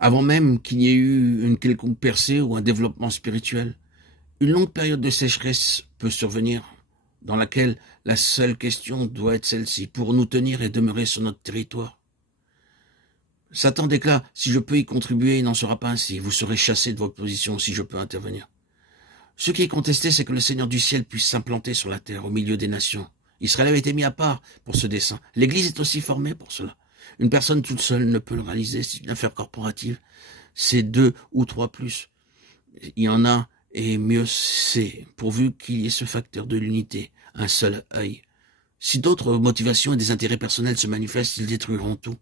avant même qu'il n'y ait eu une quelconque percée ou un développement spirituel. Une longue période de sécheresse peut survenir, dans laquelle la seule question doit être celle-ci: pour nous tenir et demeurer sur notre territoire. Satan déclare: si je peux y contribuer, il n'en sera pas ainsi. Vous serez chassés de votre position si je peux intervenir. Ce qui est contesté, c'est que le Seigneur du ciel puisse s'implanter sur la terre, au milieu des nations. Israël avait été mis à part pour ce dessein. L'Église est aussi formée pour cela. Une personne toute seule ne peut le réaliser, c'est une affaire corporative. C'est 2 ou 3 plus. Il y en a, et mieux c'est, pourvu qu'il y ait ce facteur de l'unité, un seul œil. Si d'autres motivations et des intérêts personnels se manifestent, ils détruiront tout.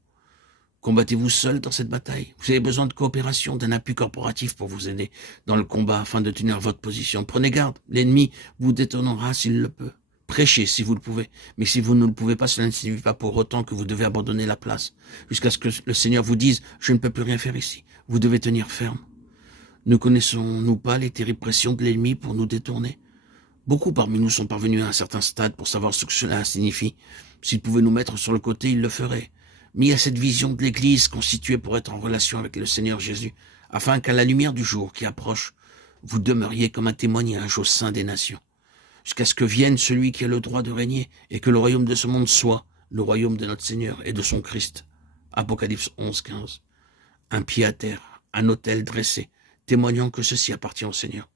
Combattez-vous seul dans cette bataille? Vous avez besoin de coopération, d'un appui corporatif pour vous aider dans le combat afin de tenir votre position. Prenez garde, l'ennemi vous détournera s'il le peut. Prêchez si vous le pouvez, mais si vous ne le pouvez pas, cela ne signifie pas pour autant que vous devez abandonner la place, jusqu'à ce que le Seigneur vous dise: je ne peux plus rien faire ici. Vous devez tenir ferme. Ne connaissons-nous pas les terribles pressions de l'ennemi pour nous détourner? Beaucoup parmi nous sont parvenus à un certain stade pour savoir ce que cela signifie. S'il pouvait nous mettre sur le côté, il le ferait. Mais il y a cette vision de l'Église constituée pour être en relation avec le Seigneur Jésus, afin qu'à la lumière du jour qui approche, vous demeuriez comme un témoignage au sein des nations, jusqu'à ce que vienne celui qui a le droit de régner, et que le royaume de ce monde soit le royaume de notre Seigneur et de son Christ. Apocalypse 11, 15. Un pied à terre, un autel dressé, témoignant que ceci appartient au Seigneur,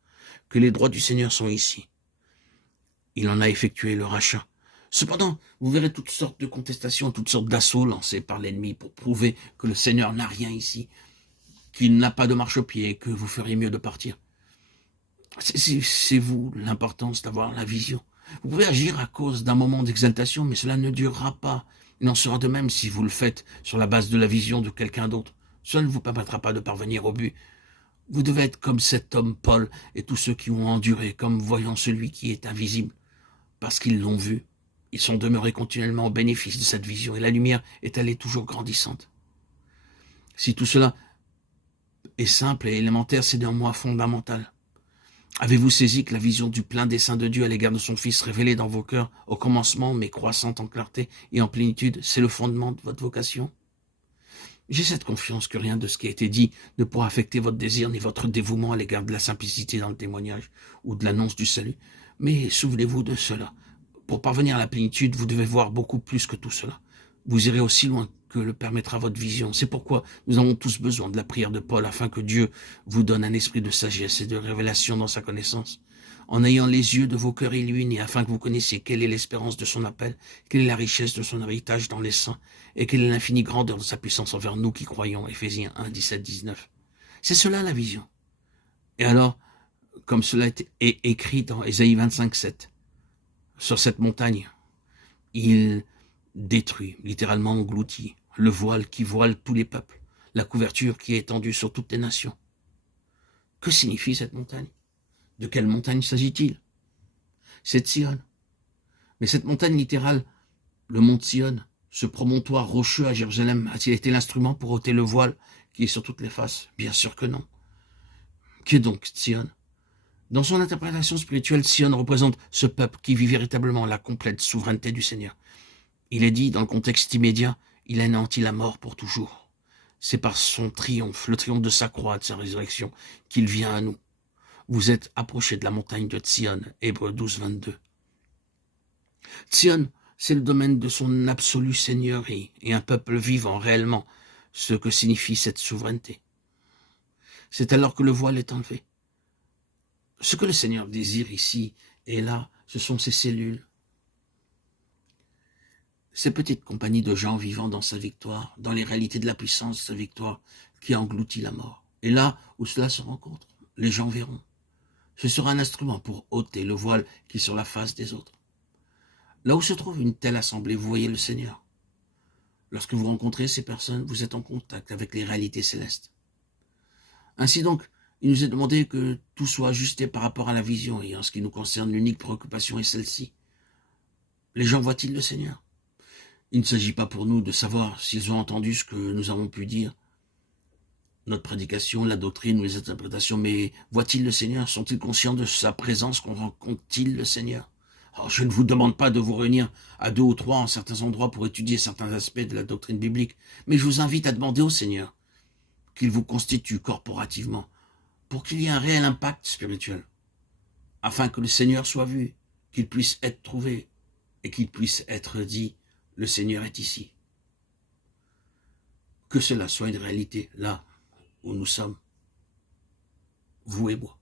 que les droits du Seigneur sont ici. Il en a effectué le rachat. Cependant, vous verrez toutes sortes de contestations, toutes sortes d'assauts lancés par l'ennemi pour prouver que le Seigneur n'a rien ici, qu'il n'a pas de marchepied et que vous feriez mieux de partir. C'est vous l'importance d'avoir la vision. Vous pouvez agir à cause d'un moment d'exaltation, mais cela ne durera pas. Il en sera de même si vous le faites sur la base de la vision de quelqu'un d'autre. Cela ne vous permettra pas de parvenir au but. Vous devez être comme cet homme Paul et tous ceux qui ont enduré, comme voyant celui qui est invisible. Parce qu'ils l'ont vu, ils sont demeurés continuellement au bénéfice de cette vision et la lumière est allée toujours grandissante. Si tout cela est simple et élémentaire, c'est néanmoins fondamental. Avez-vous saisi que la vision du plein dessein de Dieu à l'égard de son Fils révélé dans vos cœurs au commencement, mais croissant en clarté et en plénitude, c'est le fondement de votre vocation? J'ai cette confiance que rien de ce qui a été dit ne pourra affecter votre désir ni votre dévouement à l'égard de la simplicité dans le témoignage ou de l'annonce du salut. Mais souvenez-vous de cela. Pour parvenir à la plénitude, vous devez voir beaucoup plus que tout cela. Vous irez aussi loin que le permettra votre vision. C'est pourquoi nous avons tous besoin de la prière de Paul, afin que Dieu vous donne un esprit de sagesse et de révélation dans sa connaissance, en ayant les yeux de vos cœurs illuminés, afin que vous connaissiez quelle est l'espérance de son appel, quelle est la richesse de son héritage dans les saints, et quelle est l'infinie grandeur de sa puissance envers nous qui croyons. Éphésiens 1, 17, 19. C'est cela la vision. Et alors, comme cela est écrit dans Ésaïe 25, 7, sur cette montagne, il détruit, littéralement engloutit, le voile qui voile tous les peuples, la couverture qui est étendue sur toutes les nations. Que signifie cette montagne? De quelle montagne s'agit-il? C'est Sion. Mais cette montagne littérale, le mont Sion, ce promontoire rocheux à Jérusalem, a-t-il été l'instrument pour ôter le voile qui est sur toutes les faces? Bien sûr que non. Qu'est donc Sion? Dans son interprétation spirituelle, Sion représente ce peuple qui vit véritablement la complète souveraineté du Seigneur. Il est dit, dans le contexte immédiat, il a anéanti la mort pour toujours. C'est par son triomphe, le triomphe de sa croix, de sa résurrection, qu'il vient à nous. Vous êtes approchés de la montagne de Sion, Hébreux 12, 22. Sion, c'est le domaine de son absolue seigneurie et un peuple vivant réellement, ce que signifie cette souveraineté. C'est alors que le voile est enlevé. Ce que le Seigneur désire ici et là, ce sont ses cellules. Ces petites compagnies de gens vivant dans sa victoire, dans les réalités de la puissance de sa victoire qui a englouti la mort. Et là où cela se rencontre, les gens verront. Ce sera un instrument pour ôter le voile qui est sur la face des autres. Là où se trouve une telle assemblée, vous voyez le Seigneur. Lorsque vous rencontrez ces personnes, vous êtes en contact avec les réalités célestes. Ainsi donc, il nous est demandé que tout soit ajusté par rapport à la vision, et en ce qui nous concerne, l'unique préoccupation est celle-ci. Les gens voient-ils le Seigneur? Il ne s'agit pas pour nous de savoir s'ils ont entendu ce que nous avons pu dire, notre prédication, la doctrine ou les interprétations, mais voient-ils le Seigneur? Sont-ils conscients de sa présence? Rencontrent-ils le Seigneur? Alors, je ne vous demande pas de vous réunir à 2 ou 3 en certains endroits pour étudier certains aspects de la doctrine biblique, mais je vous invite à demander au Seigneur qu'il vous constitue corporativement, pour qu'il y ait un réel impact spirituel, afin que le Seigneur soit vu, qu'il puisse être trouvé et qu'il puisse être dit, le Seigneur est ici. Que cela soit une réalité là où nous sommes, vous et moi.